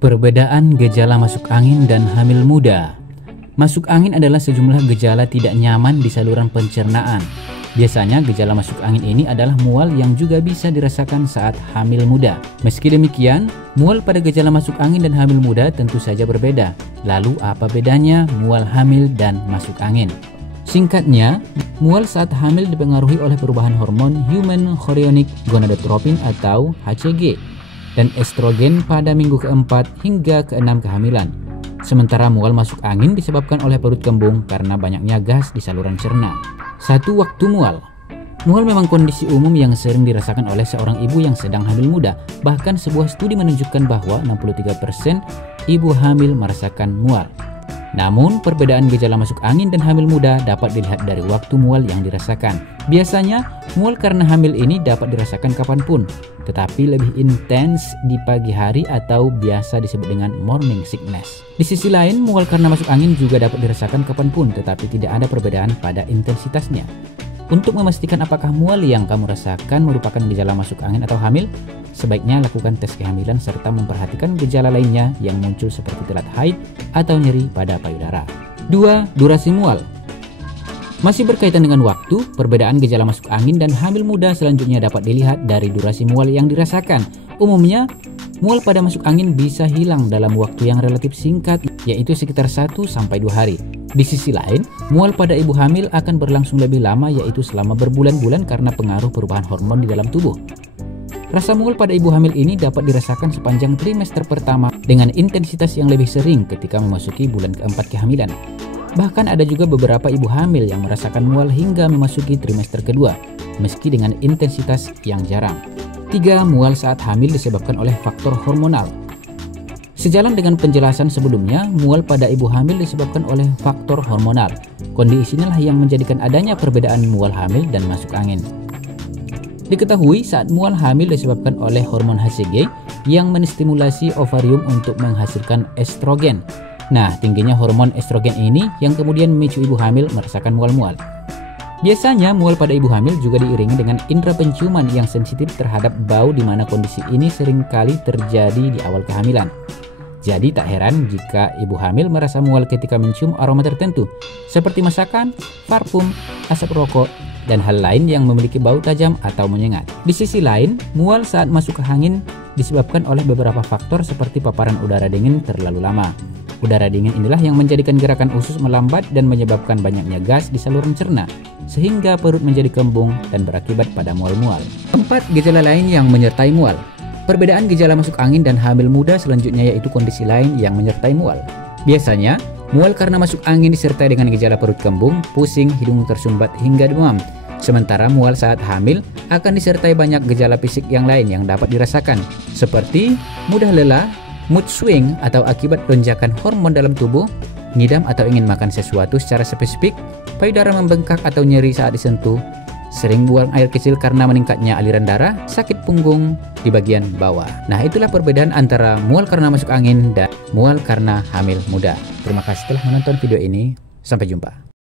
Perbedaan gejala masuk angin dan hamil muda. Masuk angin adalah sejumlah gejala tidak nyaman di saluran pencernaan. Biasanya gejala masuk angin ini adalah mual yang juga bisa dirasakan saat hamil muda. Meski demikian, mual pada gejala masuk angin dan hamil muda tentu saja berbeda. Lalu apa bedanya mual hamil dan masuk angin? Singkatnya, mual saat hamil dipengaruhi oleh perubahan hormon Human Chorionic Gonadotropin atau HCG dan estrogen pada minggu keempat hingga keenam kehamilan. Sementara mual masuk angin disebabkan oleh perut kembung karena banyaknya gas di saluran cerna. 1. Waktu mual. Mual memang kondisi umum yang sering dirasakan oleh seorang ibu yang sedang hamil muda. Bahkan sebuah studi menunjukkan bahwa 63% ibu hamil merasakan mual. Namun, perbedaan gejala masuk angin dan hamil muda dapat dilihat dari waktu mual yang dirasakan. Biasanya, mual karena hamil ini dapat dirasakan kapanpun, tetapi lebih intens di pagi hari atau biasa disebut dengan morning sickness. Di sisi lain, mual karena masuk angin juga dapat dirasakan kapanpun, tetapi tidak ada perbedaan pada intensitasnya. Untuk memastikan apakah mual yang kamu rasakan merupakan gejala masuk angin atau hamil, sebaiknya lakukan tes kehamilan serta memperhatikan gejala lainnya yang muncul seperti telat haid atau nyeri pada payudara. 2. Durasi mual. Masih berkaitan dengan waktu, perbedaan gejala masuk angin dan hamil muda selanjutnya dapat dilihat dari durasi mual yang dirasakan. Umumnya, mual pada masuk angin bisa hilang dalam waktu yang relatif singkat, yaitu sekitar 1-2 hari. Di sisi lain, mual pada ibu hamil akan berlangsung lebih lama, yaitu selama berbulan-bulan karena pengaruh perubahan hormon di dalam tubuh. Rasa mual pada ibu hamil ini dapat dirasakan sepanjang trimester pertama dengan intensitas yang lebih sering ketika memasuki bulan keempat kehamilan. Bahkan ada juga beberapa ibu hamil yang merasakan mual hingga memasuki trimester kedua, meski dengan intensitas yang jarang. 3. Mual saat hamil disebabkan oleh faktor hormonal. Sejalan dengan penjelasan sebelumnya, mual pada ibu hamil disebabkan oleh faktor hormonal. Kondisi inilah yang menjadikan adanya perbedaan mual hamil dan masuk angin. Diketahui saat mual hamil disebabkan oleh hormon HCG yang menstimulasi ovarium untuk menghasilkan estrogen. Nah, tingginya hormon estrogen ini yang kemudian memicu ibu hamil merasakan mual-mual. Biasanya mual pada ibu hamil juga diiringi dengan indera penciuman yang sensitif terhadap bau, di mana kondisi ini seringkali terjadi di awal kehamilan. Jadi tak heran jika ibu hamil merasa mual ketika mencium aroma tertentu seperti masakan, parfum, asap rokok, dan hal lain yang memiliki bau tajam atau menyengat. Di sisi lain, mual saat masuk ke angin disebabkan oleh beberapa faktor seperti paparan udara dingin terlalu lama. Udara dingin inilah yang menjadikan gerakan usus melambat dan menyebabkan banyaknya gas di saluran cerna, sehingga perut menjadi kembung dan berakibat pada mual-mual. 4. Gejala lain yang menyertai mual. Perbedaan gejala masuk angin dan hamil muda selanjutnya yaitu kondisi lain yang menyertai mual. Biasanya, mual karena masuk angin disertai dengan gejala perut kembung, pusing, hidung tersumbat hingga demam. Sementara mual saat hamil akan disertai banyak gejala fisik yang lain yang dapat dirasakan, seperti mudah lelah, mood swing atau akibat lonjakan hormon dalam tubuh, ngidam atau ingin makan sesuatu secara spesifik, payudara membengkak atau nyeri saat disentuh, sering buang air kecil karena meningkatnya aliran darah, sakit punggung di bagian bawah. Nah, itulah perbedaan antara mual karena masuk angin dan mual karena hamil muda. Terima kasih telah menonton video ini. Sampai jumpa.